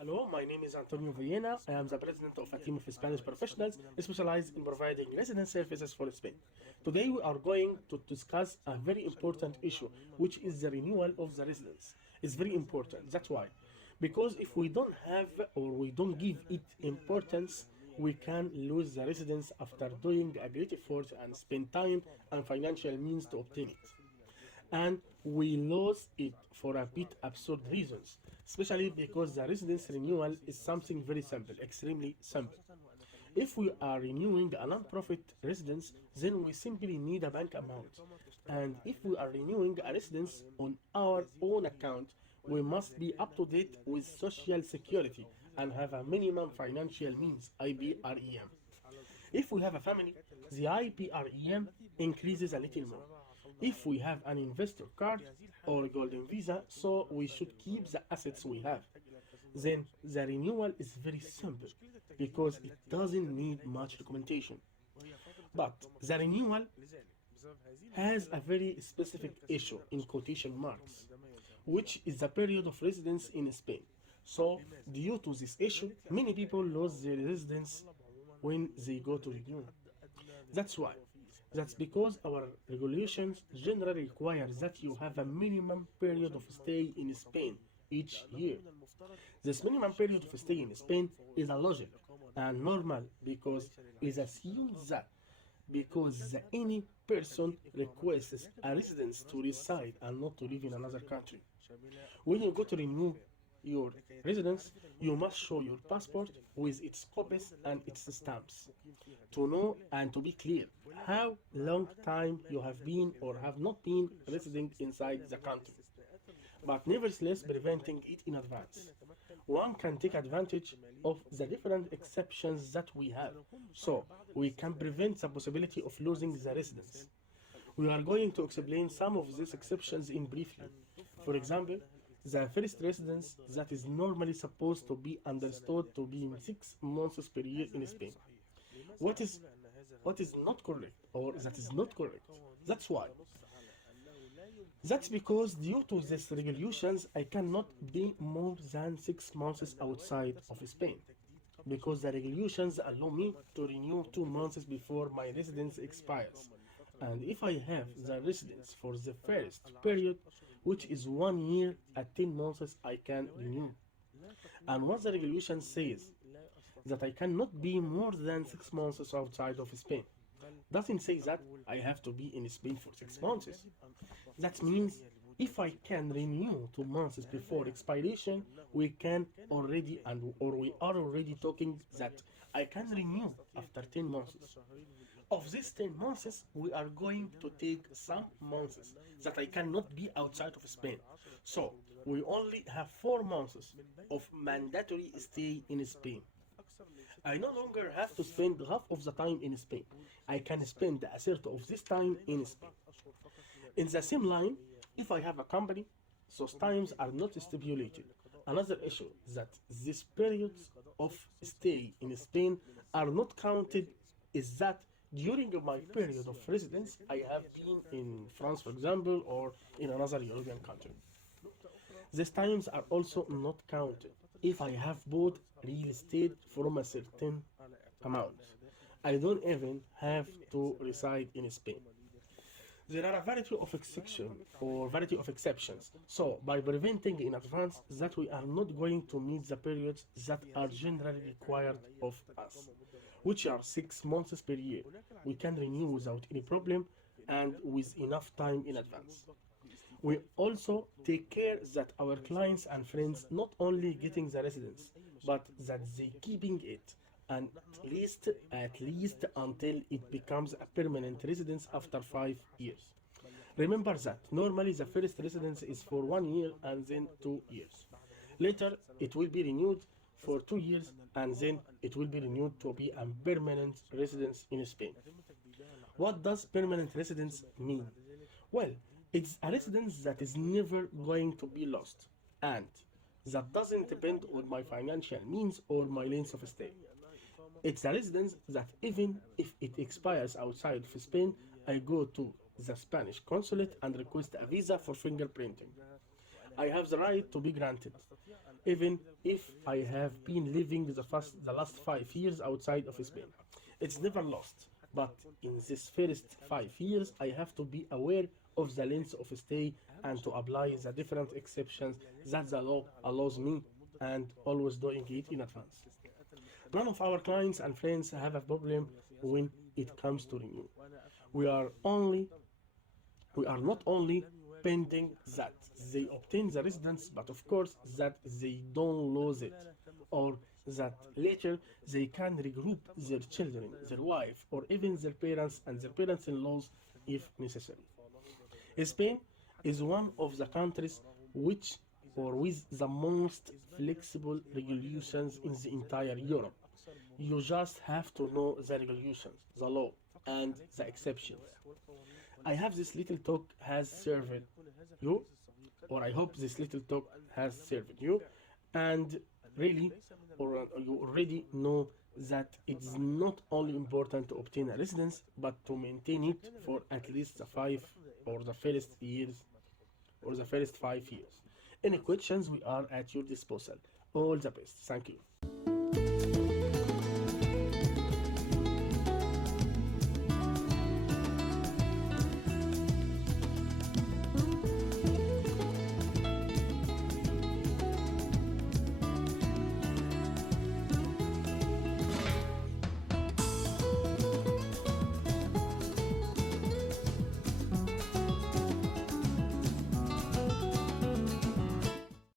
Hello, my name is Antonio Villena. I am the president of a team of Spanish professionals specialized in providing residence services for Spain. Today we are going to discuss a very important issue, which is the renewal of the residence. It's very important. That's why. Because if we don't have or we don't give it importance, we can lose the residence after doing a great effort and spend time and financial means to obtain it, and we lose it for a bit absurd reasons, especially because the residence renewal is something very simple, extremely simple. If we are renewing a non-profit residence, then we simply need a bank amount. And if we are renewing a residence on our own account, we must be up to date with Social Security and have a minimum financial means, IPREM. If we have a family, the IPREM increases a little more. If we have an investor card or golden visa, so we should keep the assets we have. Then the renewal is very simple because it doesn't need much documentation. But the renewal has a very specific issue in quotation marks, which is the period of residence in Spain. So, due to this issue, many people lose their residence when they go to renew. That's why. That's because our regulations generally require that you have a minimum period of stay in Spain each year. This minimum period of stay in Spain is a logic and normal because it assumes that because any person requests a residence to reside and not to live in another country. When you go to renew your residence, you must show your passport with its copies and its stamps to know and to be clear how long time you have been or have not been residing inside the country, but nevertheless preventing it in advance. One can take advantage of the different exceptions that we have, so we can prevent the possibility of losing the residence. We are going to explain some of these exceptions in briefly. For example, the first residence that is normally supposed to be understood to be in 6 months per year in Spain. What is what is not correct or that is not correct? That's why. That's because due to these regulations, I cannot be more than 6 months outside of Spain. Because the regulations allow me to renew 2 months before my residence expires. And if I have the residence for the first period, which is 1 year at 10 months, I can renew. And what the regulation says that I cannot be more than 6 months outside of Spain. Doesn't say that I have to be in Spain for 6 months. That means if I can renew 2 months before expiration, we can already and or we are already talking that I can renew after 10 months. Of these 10 months, we are going to take some months that I cannot be outside of Spain. So we only have 4 months of mandatory stay in Spain. I no longer have to spend half of the time in Spain. I can spend a third of this time in Spain. In the same line, if I have a company, those times are not stipulated. Another issue is that these periods of stay in Spain are not counted is that during my period of residence, I have been in France, for example, or in another European country. These times are also not counted if I have bought real estate from a certain amount. I don't even have to reside in Spain. There are a variety of exceptions. So, by preventing in advance that we are not going to meet the periods that are generally required of us, which are 6 months per year, we can renew without any problem and with enough time in advance. We also take care that our clients and friends not only getting the residence, but that they keeping it and at least until it becomes a permanent residence after 5 years. Remember that normally the first residence is for 1 year and then 2 years. Later it will be renewed for 2 years and then it will be renewed to be a permanent residence in Spain. What does permanent residence mean? Well, it's a residence that is never going to be lost and that doesn't depend on my financial means or my length of stay. It's a residence that even if it expires outside of Spain, I go to the Spanish consulate and request a visa for fingerprinting. I have the right to be granted, even if I have been living the last 5 years outside of Spain. It's never lost, but in this first 5 years, I have to be aware of the length of stay and to apply the different exceptions that the law allows me, and always doing it in advance. None of our clients and friends have a problem when it comes to renew. We are only we are not only pending that they obtain the residence, but of course that they don't lose it, or that later they can regroup their children, their wife, or even their parents and their parents-in-laws if necessary. Spain is one of the countries which or with the most flexible regulations in the entire Europe. You just have to know the regulations, the law, and the exceptions. I have this little talk has served you, or I hope this little talk has served you, and really, or you already know that it's not only important to obtain a residence, but to maintain it for at least the five or the first years or the first 5 years. Any questions, we are at your disposal. All the best. Thank you.